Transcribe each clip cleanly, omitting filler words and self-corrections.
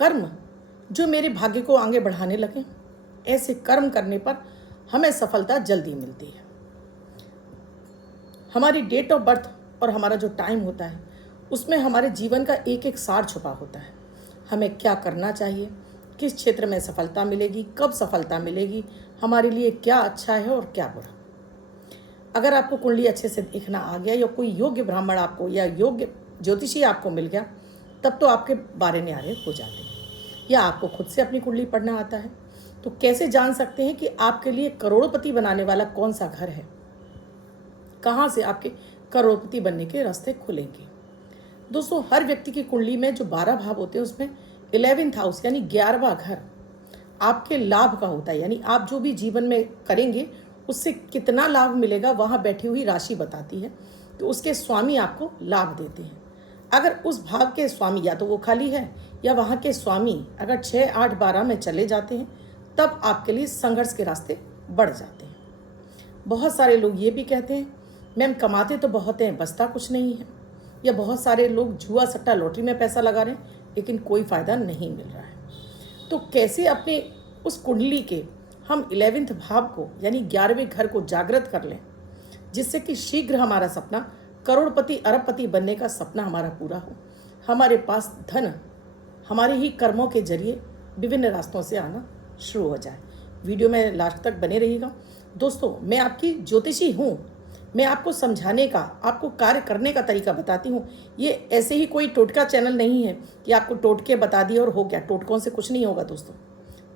कर्म जो मेरे भाग्य को आगे बढ़ाने लगे, ऐसे कर्म करने पर हमें सफलता जल्दी मिलती है। हमारी डेट ऑफ बर्थ और हमारा जो टाइम होता है उसमें हमारे जीवन का एक एक सार छुपा होता है। हमें क्या करना चाहिए, किस क्षेत्र में सफलता मिलेगी, कब सफलता मिलेगी, हमारे लिए क्या अच्छा है और क्या बुरा। अगर आपको कुंडली अच्छे से देखना आ गया या कोई योग्य ब्राह्मण आपको या योग्य ज्योतिषी आपको मिल गया, तब तो आपके बारे में आगे हो जाते हैं। या आपको खुद से अपनी कुंडली पढ़ना आता है, तो कैसे जान सकते हैं कि आपके लिए करोड़पति बनाने वाला कौन सा घर है, कहाँ से आपके करोड़पति बनने के रास्ते खुलेंगे। दोस्तों, हर व्यक्ति की कुंडली में जो 12 भाव होते हैं उसमें 11th हाउस यानी 11वां घर आपके लाभ का होता है। यानी आप जो भी जीवन में करेंगे उससे कितना लाभ मिलेगा वहाँ बैठी हुई राशि बताती है। तो उसके स्वामी आपको लाभ देते हैं। अगर उस भाव के स्वामी या तो वो खाली है या वहाँ के स्वामी अगर 6, 8, 12 में चले जाते हैं, तब आपके लिए संघर्ष के रास्ते बढ़ जाते हैं। बहुत सारे लोग ये भी कहते हैं, मैम कमाते तो बहुत हैं, बचता कुछ नहीं है। या बहुत सारे लोग जुआ सट्टा लॉटरी में पैसा लगा रहे हैं लेकिन कोई फ़ायदा नहीं मिल रहा है। तो कैसे अपने उस कुंडली के हम 11th भाव को यानी 11वें घर को जागृत कर लें, जिससे कि शीघ्र हमारा सपना करोड़पति अरबपति बनने का सपना हमारा पूरा हो। हमारे पास धन हमारे ही कर्मों के जरिए विभिन्न रास्तों से आना शुरू हो जाए। वीडियो में लास्ट तक बने रहिएगा। दोस्तों, मैं आपकी ज्योतिषी हूँ। मैं आपको समझाने का, आपको कार्य करने का तरीका बताती हूँ। ये ऐसे ही कोई टोटका चैनल नहीं है कि आपको टोटके बता दिए और हो गया। टोटकों से कुछ नहीं होगा दोस्तों।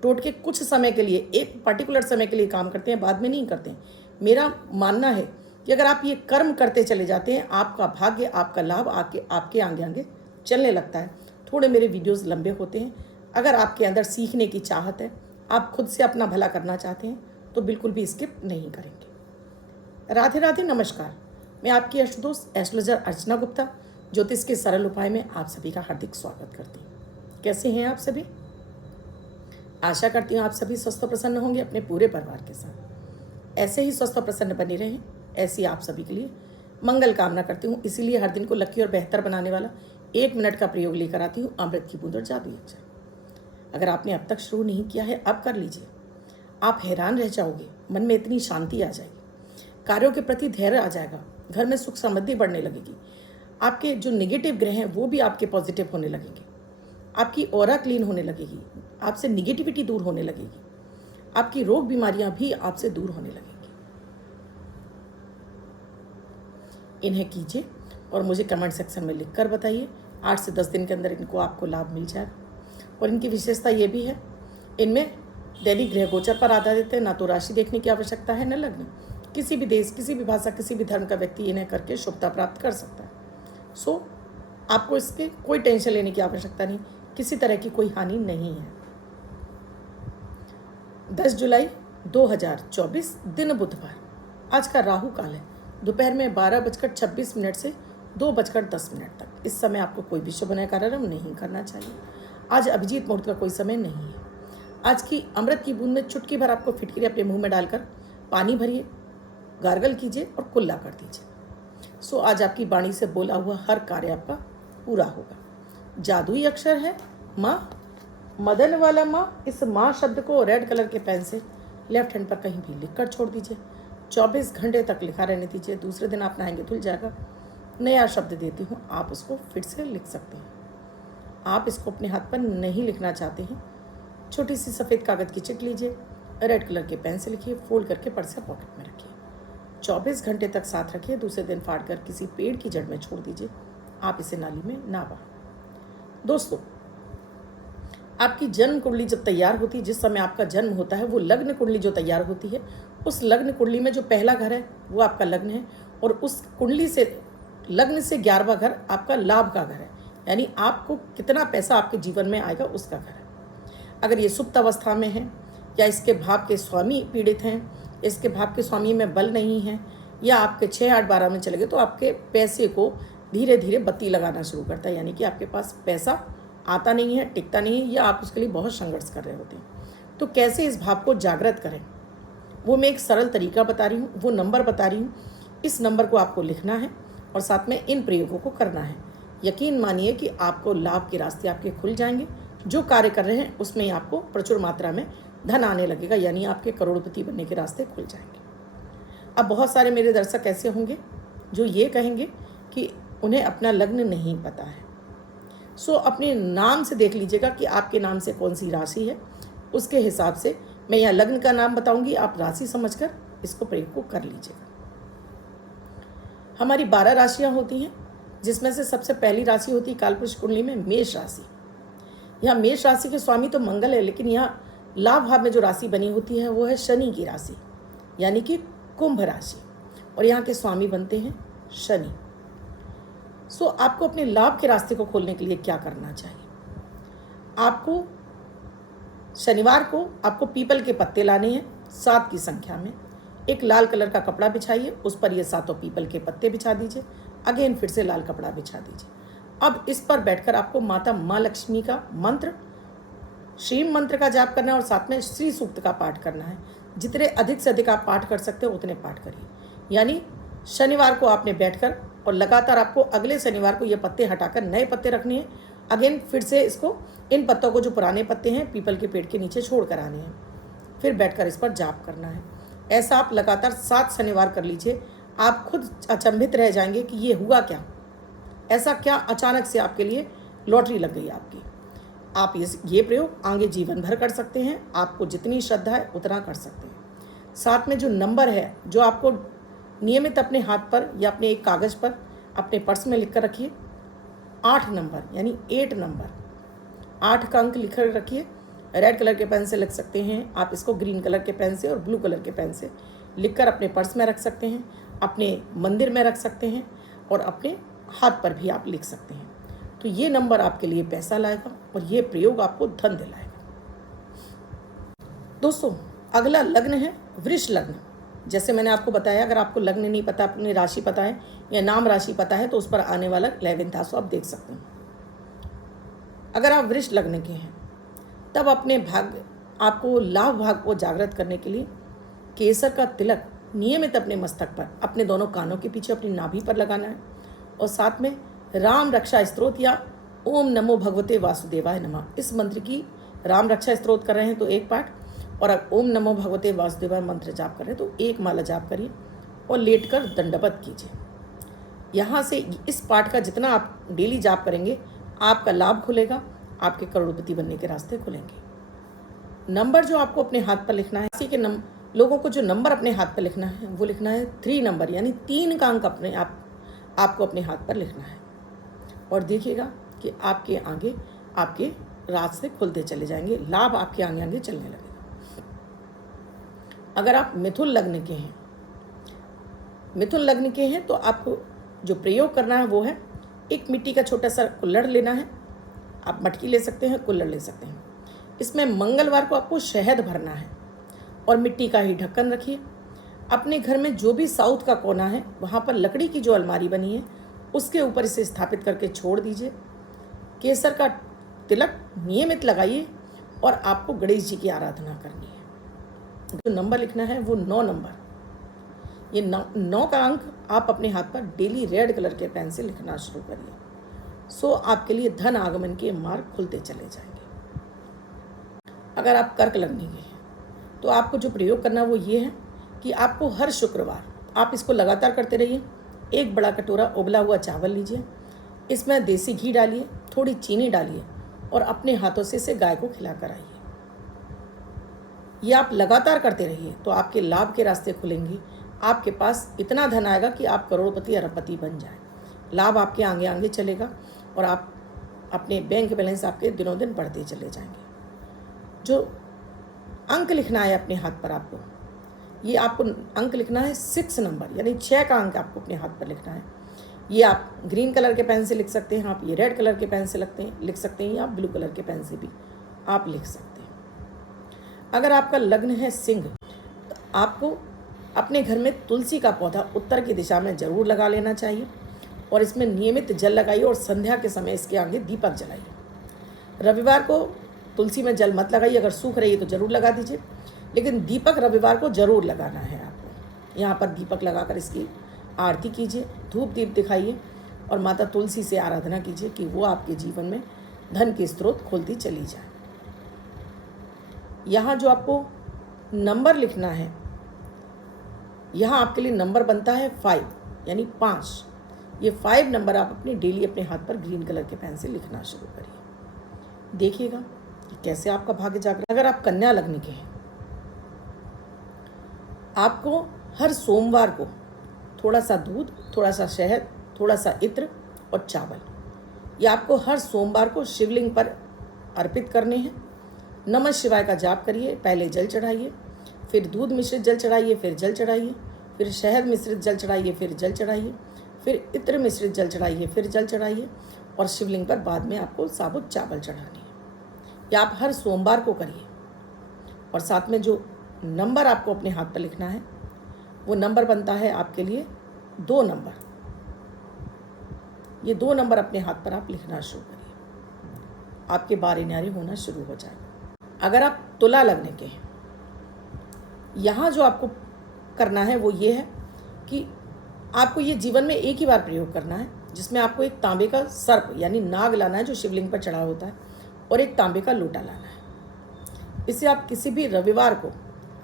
टोटके कुछ समय के लिए, एक पर्टिकुलर समय के लिए काम करते हैं, बाद में नहीं करते हैं। मेरा मानना है कि अगर आप ये कर्म करते चले जाते हैं, आपका भाग्य, आपका लाभ आपके आगे आगे चलने लगता है। थोड़े मेरे वीडियोज़ लंबे होते हैं। अगर आपके अंदर सीखने की चाहत है, आप खुद से अपना भला करना चाहते हैं, तो बिल्कुल भी स्किप नहीं करेंगे। राधे राधे, नमस्कार। मैं आपकी अष्टदोष एस्ट्रोलॉजर अर्चना गुप्ता ज्योतिष के सरल उपाय में आप सभी का हार्दिक स्वागत करती हूँ। कैसे हैं आप सभी? आशा करती हूँ आप सभी स्वस्थ प्रसन्न होंगे अपने पूरे परिवार के साथ। ऐसे ही स्वस्थ प्रसन्न बने रहें, ऐसी आप सभी के लिए मंगल कामना करती हूँ। इसीलिए हर दिन को लकी और बेहतर बनाने वाला 1 मिनट का प्रयोग लेकर आती हूँ, अमृत की बूंद और जादू अक्षर। अगर आपने अब तक शुरू नहीं किया है, अब कर लीजिए। आप हैरान रह जाओगे, मन में इतनी शांति आ जाएगी, कार्यों के प्रति धैर्य आ जाएगा, घर में सुख समृद्धि बढ़ने लगेगी। आपके जो नेगेटिव ग्रह हैं वो भी आपके पॉजिटिव होने लगेंगे। आपकी ऑरा क्लीन होने लगेगी, आपसे निगेटिविटी दूर होने लगेगी, आपकी रोग बीमारियां भी आपसे दूर होने लगेंगी। इन्हें कीजिए और मुझे कमेंट सेक्शन में लिखकर बताइए। 8 से 10 दिन के अंदर इनको आपको लाभ मिल जाएगा। और इनकी विशेषता ये भी है, इनमें दैनिक ग्रह गोचर पर आधारित है, ना तो राशि देखने की आवश्यकता है न लग्न। किसी भी देश, किसी भी भाषा, किसी भी धर्म का व्यक्ति इन्हें करके शुभता प्राप्त कर सकता है। सो आपको इसके कोई टेंशन लेने की आवश्यकता नहीं, किसी तरह की कोई हानि नहीं है। 10 जुलाई 2024 दिन बुधवार। आज का राहु काल है दोपहर में 12:26 से 2:10 तक। इस समय आपको कोई भी शुभ कार्य नहीं करना चाहिए। आज अभिजीत मुहूर्त का कोई समय नहीं है। आज की अमृत की बूंद में चुटकी भर आपको फिटकरी अपने मुंह में डालकर पानी भरिए, गार्गल कीजिए और कुल्ला कर दीजिए। सो आज आपकी वाणी से बोला हुआ हर कार्य आपका पूरा होगा। जादुई अक्षर है माँ, मदन वाला माँ। इस माँ शब्द को रेड कलर के पेन से लेफ्ट हैंड पर कहीं भी लिखकर छोड़ दीजिए। 24 घंटे तक लिखा रहने दीजिए। दूसरे दिन आप नहाएंगे धुल जाएगा। नया शब्द देती हूँ, आप उसको फिर से लिख सकते हैं। आप इसको अपने हाथ पर नहीं लिखना चाहते हैं, छोटी सी सफ़ेद कागज़ की चिट लीजिए, रेड कलर के पेन से लिखिए, फोल्ड करके पर्स या पॉकेट में रखिए। 24 घंटे तक साथ रखिए। दूसरे दिन फाड़ कर किसी पेड़ की जड़ में छोड़ दीजिए। आप इसे नाली में ना बहाएं। दोस्तों, आपकी जन्म कुंडली जब तैयार होती है, जिस समय आपका जन्म होता है, वो लग्न कुंडली जो तैयार होती है, उस लग्न कुंडली में जो पहला घर है वो आपका लग्न है, और उस कुंडली से लग्न से 11वां घर आपका लाभ का घर है। यानी आपको कितना पैसा आपके जीवन में आएगा उसका घर है। अगर ये सुप्त अवस्था में है, या इसके भाव के स्वामी पीड़ित हैं, इसके भाव के स्वामी में बल नहीं है, या आपके 6, 8, 12 में चले गए, तो आपके पैसे को धीरे धीरे बत्ती लगाना शुरू करता है। यानी कि आपके पास पैसा आता नहीं है, टिकता नहीं है, या आप उसके लिए बहुत संघर्ष कर रहे होते हैं। तो कैसे इस भाव को जागृत करें, वो मैं एक सरल तरीका बता रही हूँ, वो नंबर बता रही हूँ। इस नंबर को आपको लिखना है और साथ में इन प्रयोगों को करना है। यकीन मानिए कि आपको लाभ के रास्ते आपके खुल जाएंगे, जो कार्य कर रहे हैं उसमें आपको प्रचुर मात्रा में धन आने लगेगा, यानी आपके करोड़पति बनने के रास्ते खुल जाएंगे। अब बहुत सारे मेरे दर्शक ऐसे होंगे जो ये कहेंगे कि उन्हें अपना लग्न नहीं पता है। सो अपने नाम से देख लीजिएगा कि आपके नाम से कौन सी राशि है, उसके हिसाब से मैं यहाँ लग्न का नाम बताऊंगी, आप राशि समझकर इसको प्रयोग को कर लीजिएगा। हमारी 12 राशियाँ होती हैं, जिसमें से सबसे पहली राशि होती है कालपुरुष कुंडली में मेष राशि। यहाँ मेष राशि के स्वामी तो मंगल है, लेकिन यहाँ लाभ भाव में जो राशि बनी होती है वो है शनि की राशि, यानी कि कुंभ राशि, और यहाँ के स्वामी बनते हैं शनि। सो आपको अपने लाभ के रास्ते को खोलने के लिए क्या करना चाहिए? आपको शनिवार को आपको पीपल के पत्ते लाने हैं 7 की संख्या में। एक लाल कलर का कपड़ा बिछाइए, उस पर ये 7 पीपल के पत्ते बिछा दीजिए। अगेन फिर से लाल कपड़ा बिछा दीजिए। अब इस पर बैठकर आपको माता माँ लक्ष्मी का मंत्र, श्रीम मंत्र का जाप करना है और साथ में श्री सूक्त का पाठ करना है। जितने अधिक से अधिक आप पाठ कर सकते हो उतने पाठ करिए। यानी शनिवार को आपने बैठकर और लगातार आपको अगले शनिवार को ये पत्ते हटाकर नए पत्ते रखने हैं। अगेन फिर से इसको, इन पत्तों को जो पुराने पत्ते हैं पीपल के पेड़ के नीचे छोड़ कर आने हैं, फिर बैठकर इस पर जाप करना है। ऐसा आप लगातार 7 शनिवार कर लीजिए। आप खुद अचंभित रह जाएंगे कि ये हुआ क्या, ऐसा क्या अचानक से आपके लिए लॉटरी लग गई आपकी। आप ये प्रयोग आगे जीवन भर कर सकते हैं। आपको जितनी श्रद्धा है उतना कर सकते हैं। साथ में जो नंबर है जो आपको नियमित अपने हाथ पर या अपने एक कागज़ पर अपने पर्स में लिख कर रखिए, 8 नंबर यानी 8 नंबर, 8 का अंक लिख कर रखिए। रेड कलर के पेन से लिख सकते हैं आप, इसको ग्रीन कलर के पेन से और ब्लू कलर के पेन से लिखकर अपने पर्स में रख सकते हैं, अपने मंदिर में रख सकते हैं और अपने हाथ पर भी आप लिख सकते हैं। तो ये नंबर आपके लिए पैसा लाएगा और ये प्रयोग आपको धन दिलाएगा। दोस्तों, अगला लग्न है वृष लग्न। जैसे मैंने आपको बताया, अगर आपको लग्न नहीं पता, अपनी राशि पता है या नाम राशि पता है, तो उस पर आने वाला 11th हाउस आप देख सकते हैं। अगर आप वृष लग्न के हैं तब अपने भाग्य, आपको लाभ भाग को जागृत करने के लिए केसर का तिलक नियमित अपने मस्तक पर, अपने दोनों कानों के पीछे, अपनी नाभि पर लगाना है और साथ में राम रक्षा स्तोत्र या ओम नमो भगवते वासुदेवाय नमः, इस मंत्र की राम रक्षा स्तोत्र कर रहे हैं तो एक पाठ, और अब ओम नमो भगवते वासुदेवाय मंत्र जाप कर रहे हैं तो एक माला जाप करिए और लेटकर दंडवत कीजिए। यहाँ से इस पाठ का जितना आप डेली जाप करेंगे आपका लाभ खुलेगा, आपके करोड़पति बनने के रास्ते खुलेंगे। नंबर जो आपको अपने हाथ पर लिखना है, इसी के लोगों को जो नंबर अपने हाथ पर लिखना है वो लिखना है 3 नंबर, यानी 3 का अंक अपने आपको अपने हाथ पर लिखना है। और देखिएगा कि आपके आगे आपके रास्ते खुलते चले जाएंगे, लाभ आपके आगे आगे चलने लगेगा। अगर आप मिथुन लग्न के हैं तो आपको जो प्रयोग करना है वो है, एक मिट्टी का छोटा सा कुल्हड़ लेना है। आप मटकी ले सकते हैं, कुल्हड़ ले सकते हैं। इसमें मंगलवार को आपको शहद भरना है और मिट्टी का ही ढक्कन रखिए। अपने घर में जो भी साउथ का कोना है वहाँ पर लकड़ी की जो अलमारी बनी है उसके ऊपर इसे स्थापित करके छोड़ दीजिए। केसर का तिलक नियमित लगाइए और आपको गणेश जी की आराधना करनी है। जो नंबर लिखना है वो 9 नंबर, ये 9 का अंक आप अपने हाथ पर डेली रेड कलर के पेन से लिखना शुरू करिए। सो आपके लिए धन आगमन के मार्ग खुलते चले जाएंगे। अगर आप कर्क लग्न के हैं तो आपको जो प्रयोग करना वो ये है कि आपको हर शुक्रवार, आप इसको लगातार करते रहिए, एक बड़ा कटोरा उबला हुआ चावल लीजिए, इसमें देसी घी डालिए, थोड़ी चीनी डालिए और अपने हाथों से इसे गाय को खिलाकर आइए। ये आप लगातार करते रहिए तो आपके लाभ के रास्ते खुलेंगे। आपके पास इतना धन आएगा कि आप करोड़पति अरबपति बन जाए। लाभ आपके आगे आगे चलेगा और आप अपने बैंक बैलेंस आपके दिनों दिन बढ़ते चले जाएंगे। जो अंक लिखना है अपने हाथ पर, आपको ये आपको अंक लिखना है 6 नंबर, यानी 6 का अंक आपको अपने हाथ पर लिखना है। ये आप ग्रीन कलर के पेन से लिख सकते हैं, आप ये रेड कलर के पेन से लिख सकते हैं या ब्लू कलर के पेन से भी आप लिख सकते हैं। अगर आपका लग्न है सिंह तो आपको अपने घर में तुलसी का पौधा उत्तर की दिशा में जरूर लगा लेना चाहिए और इसमें नियमित जल लगाइए और संध्या के समय इसके आगे दीपक जलाइए। रविवार को तुलसी में जल मत लगाइए, अगर सूख रही है तो ज़रूर लगा दीजिए, लेकिन दीपक रविवार को ज़रूर लगाना है आपको। यहाँ पर दीपक लगाकर इसकी आरती कीजिए, धूप दीप दिखाइए और माता तुलसी से आराधना कीजिए कि वो आपके जीवन में धन की स्रोत खोलती चली जाए। यहाँ जो आपको नंबर लिखना है, यहाँ आपके लिए नंबर बनता है 5 यानी 5। ये 5 नंबर आप अपने डेली अपने हाथ पर ग्रीन कलर के पेन से लिखना शुरू करिए। देखिएगा कि कैसे आपका भाग्य जागृत। अगर आप कन्या लग्न के हैं, आपको हर सोमवार को थोड़ा सा दूध, थोड़ा सा शहद, थोड़ा सा इत्र और चावल, ये आपको हर सोमवार को शिवलिंग पर अर्पित करने हैं। नमः शिवाय का जाप करिए, पहले जल चढ़ाइए, फिर दूध मिश्रित जल चढ़ाइए, फिर जल चढ़ाइए, फिर शहद मिश्रित जल चढ़ाइए, फिर जल चढ़ाइए, फिर इत्र मिश्रित जल चढ़ाइए, फिर जल चढ़ाइए, और शिवलिंग पर बाद में आपको साबुत चावल चढ़ाने हैं। या आप हर सोमवार को करिए। और साथ में जो नंबर आपको अपने हाथ पर लिखना है, वो नंबर बनता है आपके लिए 2 नंबर। ये 2 नंबर अपने हाथ पर आप लिखना शुरू करिए, आपके बारे न्यारे होना शुरू हो जाएगा। अगर आप तुला लग्न के हैं, यहाँ जो आपको करना है वो ये है कि आपको ये जीवन में एक ही बार प्रयोग करना है, जिसमें आपको एक तांबे का सर्प यानी नाग लाना है जो शिवलिंग पर चढ़ा होता है, और एक तांबे का लोटा लाना है। इसे आप किसी भी रविवार को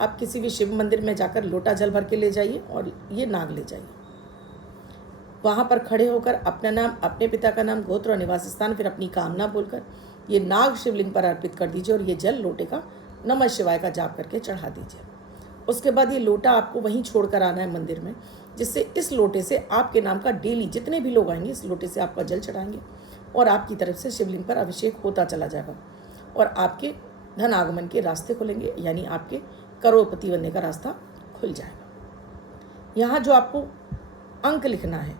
आप किसी भी शिव मंदिर में जाकर लोटा जल भर के ले जाइए और ये नाग ले जाइए। वहाँ पर खड़े होकर अपना नाम, अपने पिता का नाम, गोत्र और निवास स्थान, फिर अपनी कामना बोलकर ये नाग शिवलिंग पर अर्पित कर दीजिए और ये जल लोटे का नमः शिवाय का जाप करके चढ़ा दीजिए। उसके बाद ये लोटा आपको वहीं छोड़कर आना है मंदिर में, जिससे इस लोटे से आपके नाम का डेली जितने भी लोग आएंगे इस लोटे से आपका जल चढ़ाएंगे और आपकी तरफ से शिवलिंग पर अभिषेक होता चला जाएगा और आपके धन आगमन के रास्ते खुलेंगे, यानी आपके करोड़पति बनने का रास्ता खुल जाएगा। यहाँ जो आपको अंक लिखना है,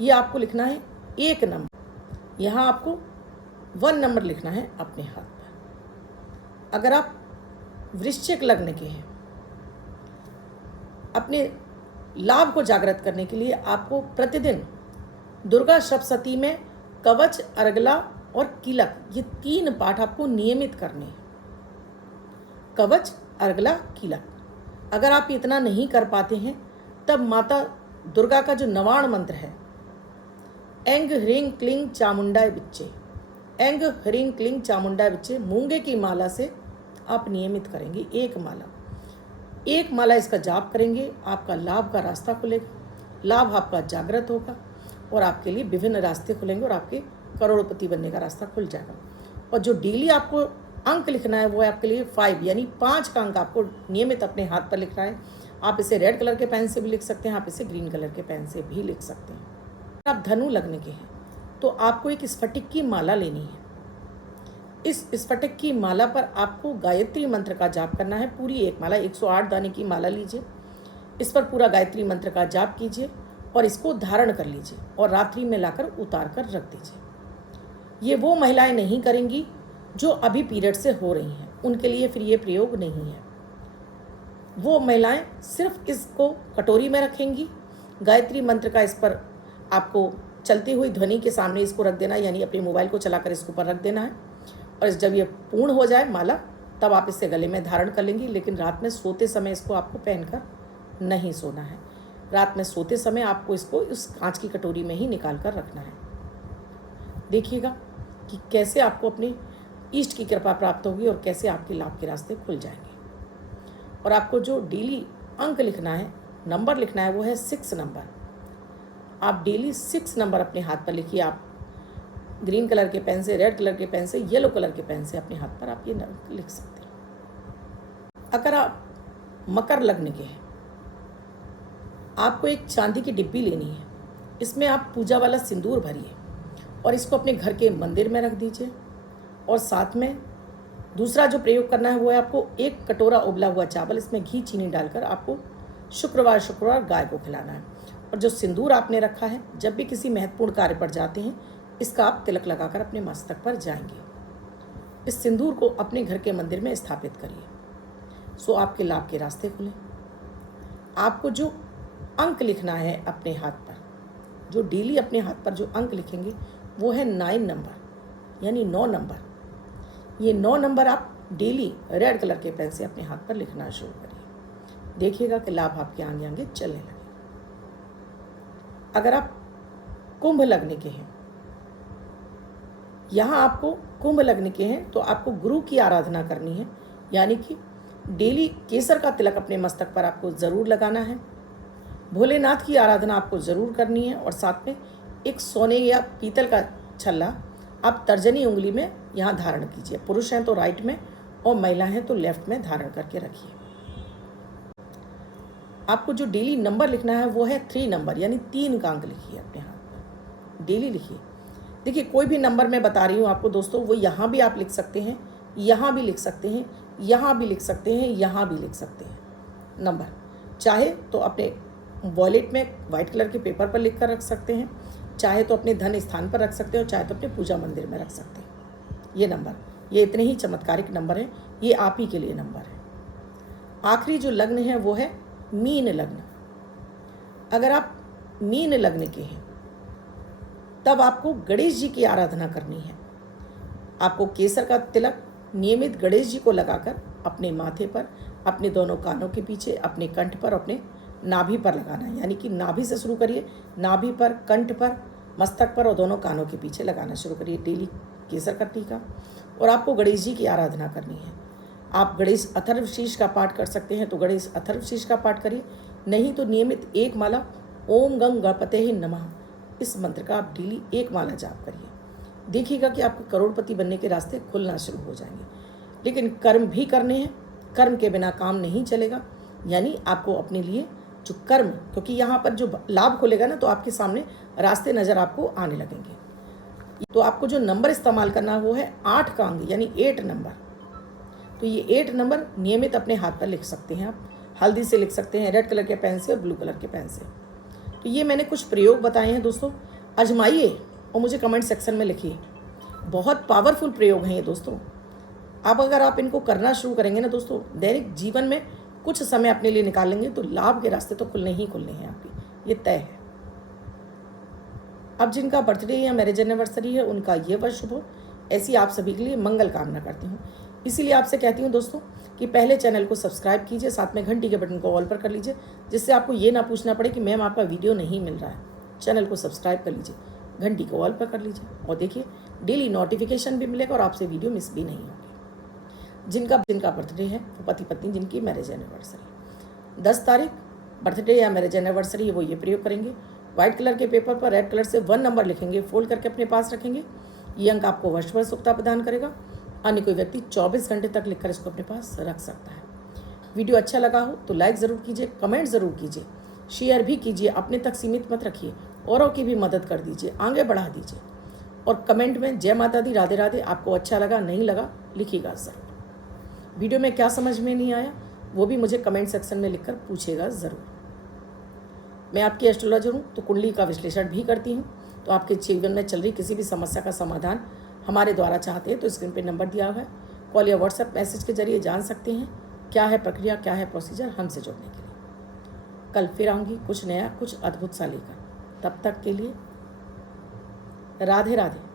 ये आपको लिखना है 1 नंबर। यहाँ आपको 1 नंबर लिखना है अपने हाथ पर। अगर आप वृश्चिक लग्न के हैं, अपने लाभ को जागृत करने के लिए आपको प्रतिदिन दुर्गा सप्तशती में कवच, अर्गला और कीलक, ये 3 पाठ आपको नियमित करने हैं। कवच, अर्गला, कीलक। अगर आप इतना नहीं कर पाते हैं तब माता दुर्गा का जो नवाण मंत्र है, एंग ह्रीं क्लीं चामुंडाय बिच्चे, एंग ह्रीं क्लीं चामुंडाय बिच्चे, मूंगे की माला से आप नियमित करेंगे। 1 माला इसका जाप करेंगे, आपका लाभ का रास्ता खुलेगा, लाभ आपका जागृत होगा और आपके लिए विभिन्न रास्ते खुलेंगे और आपके करोड़पति बनने का रास्ता खुल जाएगा। और जो डेली आपको अंक लिखना है वो है आपके लिए 5 यानी 5 का अंक आपको नियमित अपने हाथ पर लिखना है। आप इसे रेड कलर के पेन से भी लिख सकते हैं, आप इसे ग्रीन कलर के पेन से भी लिख सकते हैं। आप धनु लग्न के हैं तो आपको एक स्फटिक की माला लेनी है। इस स्फटिक की माला पर आपको गायत्री मंत्र का जाप करना है। पूरी 1 माला, 108 दाने की माला लीजिए, इस पर पूरा गायत्री मंत्र का जाप कीजिए और इसको धारण कर लीजिए और रात्रि में लाकर उतार कर रख दीजिए। ये वो महिलाएं नहीं करेंगी जो अभी पीरियड से हो रही हैं, उनके लिए फिर ये प्रयोग नहीं है। वो महिलाएं सिर्फ इसको कटोरी में रखेंगी, गायत्री मंत्र का इस पर आपको चलती हुई ध्वनि के सामने इसको रख देना, यानी अपने मोबाइल को चलाकर इसके ऊपर रख देना है। और जब ये पूर्ण हो जाए माला, तब आप इसे गले में धारण कर लेंगी। लेकिन रात में सोते समय इसको आपको पहनकर नहीं सोना है। रात में सोते समय आपको इसको इस कांच की कटोरी में ही निकाल कर रखना है। देखिएगा कि कैसे आपको अपने इष्ट की कृपा प्राप्त होगी और कैसे आपके लाभ के रास्ते खुल जाएंगे। और आपको जो डेली अंक लिखना है, नंबर लिखना है, वो है 6 नंबर। आप डेली 6 नंबर अपने हाथ पर लिखिए। आप ग्रीन कलर के पेन से, रेड कलर के पेन से, येलो कलर के पेन से अपने हाथ पर आप ये लिख सकते हैं। अगर आप मकर लग्न के हैं, आपको एक चांदी की डिब्बी लेनी है। इसमें आप पूजा वाला सिंदूर भरिए और इसको अपने घर के मंदिर में रख दीजिए। और साथ में दूसरा जो प्रयोग करना है वो है आपको 1 कटोरा उबला हुआ चावल, इसमें घी चीनी डालकर आपको शुक्रवार गाय को खिलाना है। और जो सिंदूर आपने रखा है, जब भी किसी महत्वपूर्ण कार्य पर जाते हैं, इसका आप तिलक लगाकर अपने मस्तक पर जाएंगे। इस सिंदूर को अपने घर के मंदिर में स्थापित करिए, सो आपके लाभ के रास्ते खुले। आपको जो अंक लिखना है अपने हाथ पर, जो डेली अपने हाथ पर जो अंक लिखेंगे वो है 9 नंबर यानी 9 नंबर। ये 9 नंबर आप डेली रेड कलर के पेन से अपने हाथ पर लिखना शुरू करिए। देखिएगा कि लाभ आपके आगे आगे चलने लगे। अगर आप कुंभ लग्न के हैं, यहाँ आपको कुंभ लग्न के हैं तो आपको गुरु की आराधना करनी है, यानी कि डेली केसर का तिलक अपने मस्तक पर आपको ज़रूर लगाना है। भोलेनाथ की आराधना आपको ज़रूर करनी है और साथ में एक सोने या पीतल का छल्ला आप तर्जनी उंगली में यहाँ धारण कीजिए। पुरुष हैं तो राइट में और महिला हैं तो लेफ्ट में धारण करके रखिए। आपको जो डेली नंबर लिखना है वो है 3 नंबर, यानी 3 का अंक लिखिए अपने हाथ पर, डेली लिखिए। देखिए कोई भी नंबर मैं बता रही हूँ आपको दोस्तों, वो यहाँ भी आप लिख सकते हैं, यहाँ भी लिख सकते हैं, यहाँ भी लिख सकते हैं, यहाँ भी लिख सकते हैं नंबर। चाहे तो अपने वॉलेट में वाइट कलर के पेपर पर लिख कर रख सकते हैं, चाहे तो अपने धन स्थान पर रख सकते हैं और चाहे तो अपने पूजा मंदिर में रख सकते हैं। ये नंबर, ये इतने ही चमत्कारिक नंबर हैं, ये आप ही के लिए नंबर है। आखिरी जो लग्न है वो है मीन लग्न। अगर आप मीन लग्न के हैं तब आपको गणेश जी की आराधना करनी है। आपको केसर का तिलक नियमित गणेश जी को लगाकर अपने माथे पर, अपने दोनों कानों के पीछे, अपने कंठ पर, अपने नाभि पर लगाना है। यानी कि नाभि से शुरू करिए, नाभि पर, कंठ पर, मस्तक पर और दोनों कानों के पीछे लगाना शुरू करिए डेली केसर का टीका। और आपको गणेश जी की आराधना करनी है। आप गणेश अथर्वशीष का पाठ कर सकते हैं तो गणेश अथर्वशीष का पाठ करिए, नहीं तो नियमित एक माला ओम गंग गणपते नमः, इस मंत्र का आप डेली एक माला जाप करिए। देखिएगा कि आपको करोड़पति बनने के रास्ते खुलना शुरू हो जाएंगे। लेकिन कर्म भी करने हैं, कर्म के बिना काम नहीं चलेगा। यानी आपको अपने लिए जो कर्म, क्योंकि यहाँ पर जो लाभ खुलेगा ना तो आपके सामने रास्ते नज़र आपको आने लगेंगे। तो आपको जो नंबर इस्तेमाल करना है वो है 8 का अंक, यानी 8 नंबर। तो ये 8 नंबर नियमित अपने हाथ पर लिख सकते हैं आप, हल्दी से लिख सकते हैं, रेड कलर के पेन से और ब्लू कलर के पेन से। तो ये मैंने कुछ प्रयोग बताए हैं दोस्तों, आजमाइए और मुझे कमेंट सेक्शन में लिखिए। बहुत पावरफुल प्रयोग हैं ये दोस्तों। अब अगर आप इनको करना शुरू करेंगे ना दोस्तों, दैनिक जीवन में कुछ समय अपने लिए निकालेंगे तो लाभ के रास्ते तो खुलने ही खुलने हैं आपके, ये तय है। अब जिनका बर्थडे या मैरिज एनिवर्सरी है उनका ये वर्ष शुभ हो, ऐसी आप सभी के लिए मंगल कामना करती हूँ। इसीलिए आपसे कहती हूँ दोस्तों कि पहले चैनल को सब्सक्राइब कीजिए, साथ में घंटी के बटन को ऑल पर कर लीजिए, जिससे आपको ये ना पूछना पड़े कि मैम आपका वीडियो नहीं मिल रहा है। चैनल को सब्सक्राइब कर लीजिए, घंटी को ऑल पर कर लीजिए और देखिए डेली नोटिफिकेशन भी मिलेगा और आपसे वीडियो मिस भी नहीं होगी। जिनका बर्थडे है वो पति पत्नी जिनकी मैरिज एनिवर्सरी 10 तारीख बर्थडे या मैरिज एनिवर्सरी है वो ये प्रयोग करेंगे। व्हाइट कलर के पेपर पर रेड कलर से 1 नंबर लिखेंगे, फोल्ड करके अपने पास रखेंगे। ये अंक आपको वर्ष भर सुखता प्रदान करेगा। अन्य कोई व्यक्ति 24 घंटे तक लिखकर इसको अपने पास रख सकता है। वीडियो अच्छा लगा हो तो लाइक ज़रूर कीजिए, कमेंट ज़रूर कीजिए, शेयर भी कीजिए, अपने तक सीमित मत रखिए, औरों की भी मदद कर दीजिए, आगे बढ़ा दीजिए। और कमेंट में जय माता दी, राधे राधे, आपको अच्छा लगा नहीं लगा लिखिएगा ज़रूर। वीडियो में क्या समझ में नहीं आया वो भी मुझे कमेंट सेक्शन में लिखकर पूछेगा ज़रूर। मैं आपकी एस्ट्रोलॉजर हूँ तो कुंडली का विश्लेषण भी करती हूँ। तो आपके जीवन में चल रही किसी भी समस्या का समाधान हमारे द्वारा चाहते हैं तो स्क्रीन पे नंबर दिया हुआ है, कॉल या व्हाट्सएप मैसेज के जरिए जान सकते हैं क्या है प्रक्रिया, क्या है प्रोसीजर हमसे जुड़ने के लिए। कल फिर आऊँगी कुछ नया, कुछ अद्भुत सा लेकर। तब तक के लिए राधे राधे।